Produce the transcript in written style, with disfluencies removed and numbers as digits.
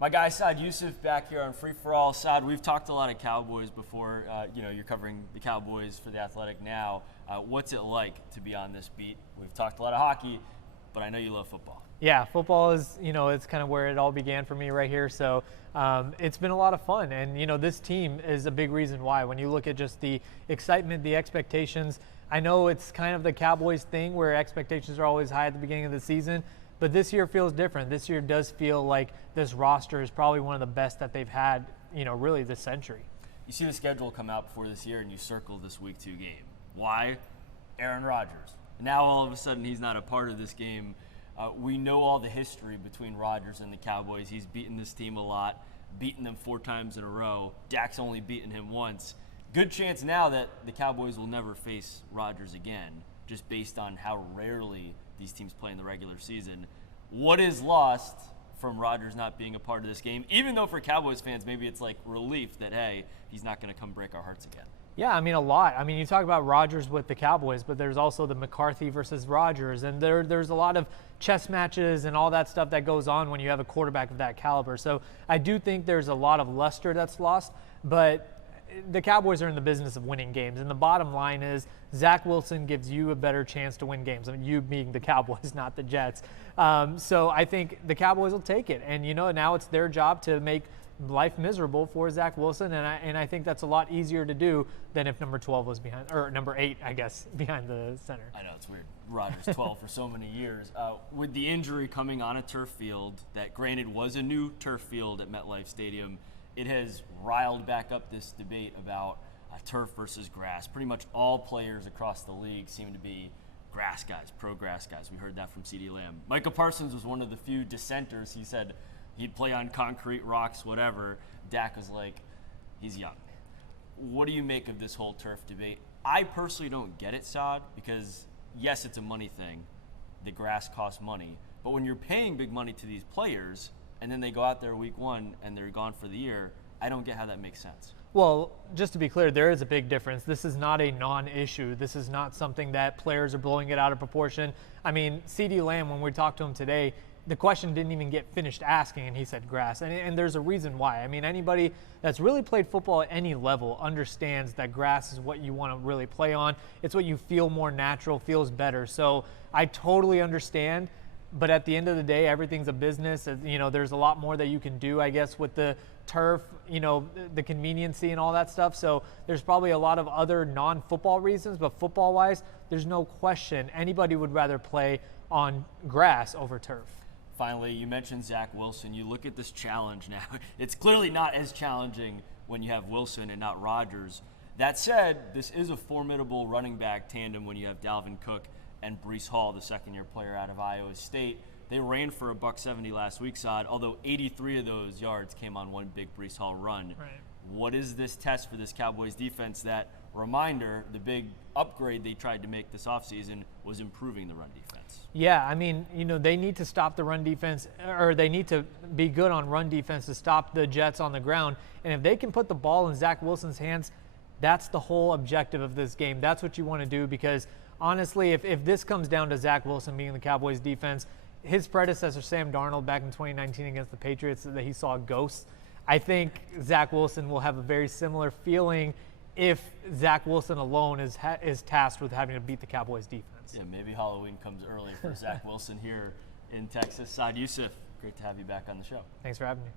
My guy Saad Yousuf back here on Free For All. Saad, we've talked a lot of Cowboys before. You're covering the Cowboys for The Athletic now. What's it like to be on this beat? We've talked a lot of hockey, but I know you love football. Yeah, football is, it's kind of where it all began for me right here. So it's been a lot of fun. And, this team is a big reason why. When you look at just the excitement, the expectations, I know it's kind of the Cowboys thing where expectations are always high at the beginning of the season. But this year feels different. This year does feel like this roster is probably one of the best that they've had, really this century. You see the schedule come out before this year and you circle this Week 2 game. Why? Aaron Rodgers. Now all of a sudden he's not a part of this game. We know all the history between Rodgers and the Cowboys. He's beaten this team a lot, beaten them 4 times in a row. Dak's only beaten him once. Good chance now that the Cowboys will never face Rodgers again, just based on how rarely these teams play in the regular season. What is lost from Rodgers not being a part of this game, even though for Cowboys fans maybe it's like relief that, hey, he's not going to come break our hearts again? Yeah, a lot. You talk about Rodgers with the Cowboys, but there's also the McCarthy versus Rodgers, and there's a lot of chess matches and all that stuff that goes on when you have a quarterback of that caliber. So I do think there's a lot of luster that's lost, but the Cowboys are in the business of winning games, and the bottom line is Zach Wilson gives you a better chance to win games. You being the Cowboys, not the Jets. So I think the Cowboys will take it, and now it's their job to make life miserable for Zach Wilson, and I think that's a lot easier to do than if number 12 was behind, or number 8, I guess, behind the center. I know, it's weird. Rodgers 12 for so many years. With the injury coming on a turf field that, granted, was a new turf field at MetLife Stadium, it has riled back up this debate about turf versus grass. Pretty much all players across the league seem to be grass guys, pro-grass guys. We heard that from CeeDee Lamb. Micah Parsons was one of the few dissenters. He said he'd play on concrete, rocks, whatever. Dak was like, he's young. What do you make of this whole turf debate? I personally don't get it, Saad, because, yes, it's a money thing. The grass costs money. But when you're paying big money to these players and then they go out there week 1 and they're gone for the year, I don't get how that makes sense. Well, just to be clear, there is a big difference. This is not a non-issue. This is not something that players are blowing it out of proportion. CeeDee Lamb, when we talked to him today, the question didn't even get finished asking, and he said grass. And there's a reason why. Anybody that's really played football at any level understands that grass is what you want to really play on. It's what you feel more natural, feels better. So I totally understand. But at the end of the day, everything's a business. There's a lot more that you can do, I guess, with the turf, the conveniency and all that stuff. So there's probably a lot of other non-football reasons, but football-wise, there's no question anybody would rather play on grass over turf. Finally, you mentioned Zach Wilson. You look at this challenge now. It's clearly not as challenging when you have Wilson and not Rodgers. That said, this is a formidable running back tandem when you have Dalvin Cook and Breece Hall, the second-year player out of Iowa State. They ran for $170 last week, Saad, although 83 of those yards came on one big Breece Hall run. Right. What is this test for this Cowboys defense? That, reminder, the big upgrade they tried to make this offseason was improving the run defense. Yeah, they need to stop the run defense, or they need to be good on run defense to stop the Jets on the ground. And if they can put the ball in Zach Wilson's hands, that's the whole objective of this game. That's what you want to do, because honestly, if this comes down to Zach Wilson being the Cowboys defense, his predecessor, Sam Darnold, back in 2019 against the Patriots, that he saw ghosts. I think Zach Wilson will have a very similar feeling if Zach Wilson alone is tasked with having to beat the Cowboys defense. Yeah, maybe Halloween comes early for Zach Wilson here in Texas. Saad Yousuf, great to have you back on the show. Thanks for having me.